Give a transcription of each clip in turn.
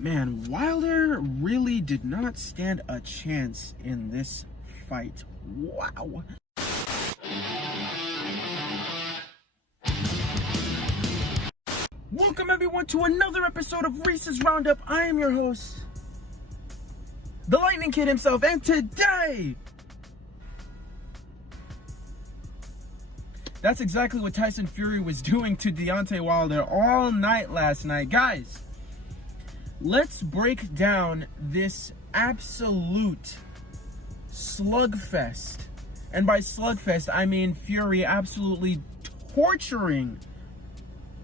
Man, Wilder really did not stand a chance in this fight. Wow. Welcome everyone to another episode of Reese's Roundup. I am your host, the Lightning Kid himself, and today, that's exactly what Tyson Fury was doing to Deontay Wilder all night last night. Guys, let's break down this absolute slugfest. And by slugfest, I mean Fury absolutely torturing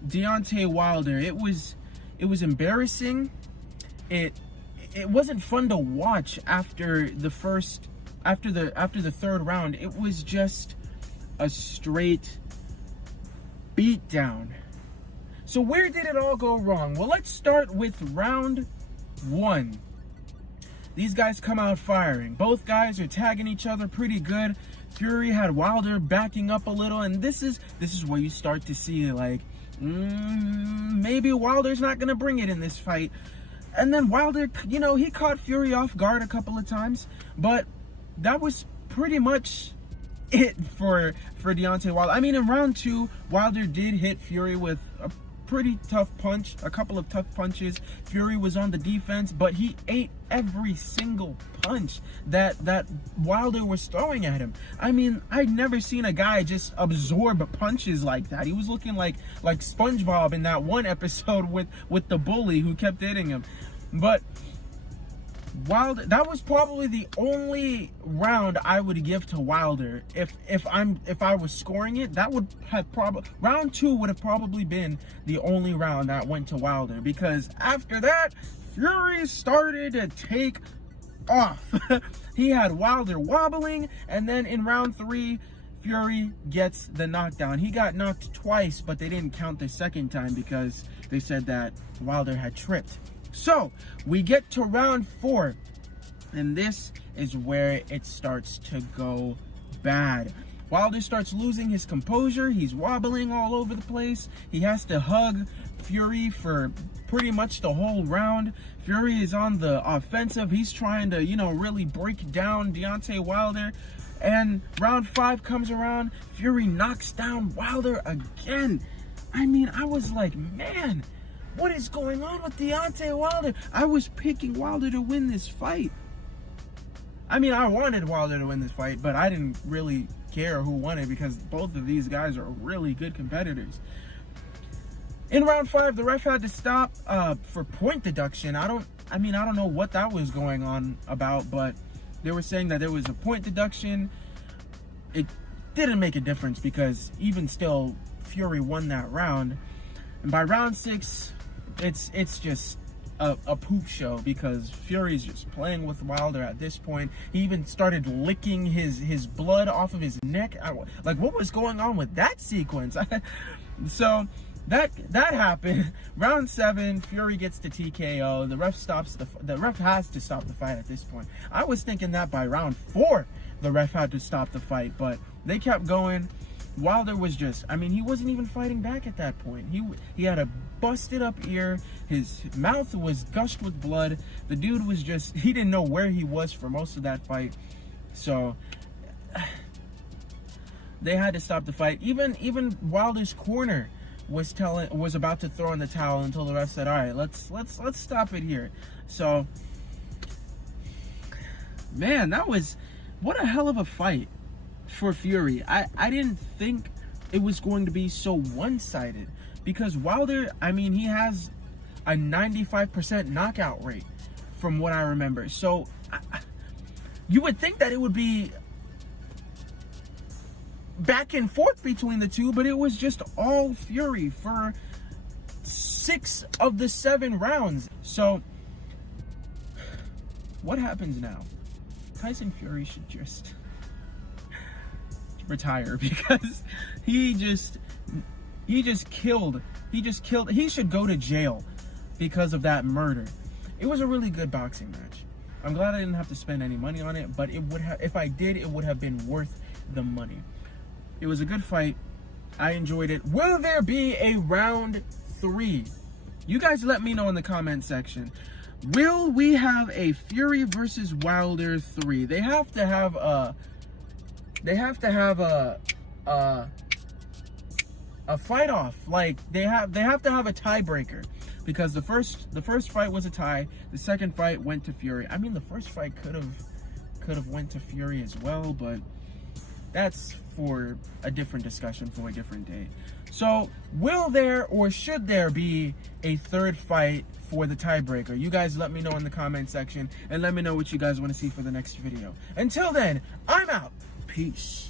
Deontay Wilder. It was embarrassing. It wasn't fun to watch after the third round. It was just a straight beatdown. So where did it all go wrong? Well, let's start with round one. These guys come out firing. Both guys are tagging each other pretty good. Fury had Wilder backing up a little, and this is where you start to see like, maybe Wilder's not gonna bring it in this fight. And then Wilder, he caught Fury off guard a couple of times, but that was pretty much it for Deontay Wilder. I mean, in round two, Wilder did hit Fury with a pretty tough punch, a couple of tough punches. Fury was on the defense, but he ate every single punch that Wilder was throwing at him. I mean, I'd never seen a guy just absorb punches like that. He was looking like SpongeBob in that one episode with the bully who kept hitting him. But Wilder, that was probably the only round I would give to Wilder. If I was scoring it, that would have round two would have probably been the only round that went to Wilder, because after that, Fury started to take off. He had Wilder wobbling, and then in round three, Fury gets the knockdown. He got knocked twice, but they didn't count the second time because they said that Wilder had tripped. So we get to round four, and this is where it starts to go bad. Wilder starts losing his composure. He's wobbling all over the place. He has to hug Fury for pretty much the whole round. Fury is on the offensive. He's trying to, really break down Deontay Wilder. And round five comes around. Fury knocks down Wilder again. I mean, I was like, man, what is going on with Deontay Wilder? I was picking Wilder to win this fight. I mean, I wanted Wilder to win this fight, but I didn't really care who won it because both of these guys are really good competitors. In round five, the ref had to stop for point deduction. I don't know what that was going on about, but they were saying that there was a point deduction. It didn't make a difference because even still, Fury won that round. And by round six, it's just a poop show because Fury's just playing with Wilder at this point. He even started licking his blood off of his neck. Like, what was going on with that sequence? So that happened. Round seven, Fury gets to TKO. The ref has to stop the fight at this point. I was thinking that by round four, the ref had to stop the fight, but they kept going. Wilder was he wasn't even fighting back at that point. He had a busted up ear. His mouth was gushed with blood. The dude was he didn't know where he was for most of that fight. So they had to stop the fight. Even Wilder's corner was about to throw in the towel until the ref said, all right, let's stop it here. So, man, what a hell of a fight for Fury. I didn't think it was going to be so one-sided because Wilder, he has a 95% knockout rate from what I remember. So you would think that it would be back and forth between the two, but it was just all Fury for 6 of the 7 rounds. So what happens now? Tyson Fury should just retire because he should go to jail because of that murder. It was a really good boxing match. I'm glad I didn't have to spend any money on it, but if I did, it would have been worth the money. It was a good fight. I enjoyed it. Will there be a round 3? You guys let me know in the comment section. will we have a Fury versus Wilder 3? They have to have a fight off. Like they have to have a tiebreaker, because the first fight was a tie. The second fight went to Fury. I mean, the first fight could have went to Fury as well, but that's for a different discussion for a different day. So will there or should there be a third fight for the tiebreaker? You guys let me know in the comment section, and let me know what you guys want to see for the next video. Until then, I'm out. Peace.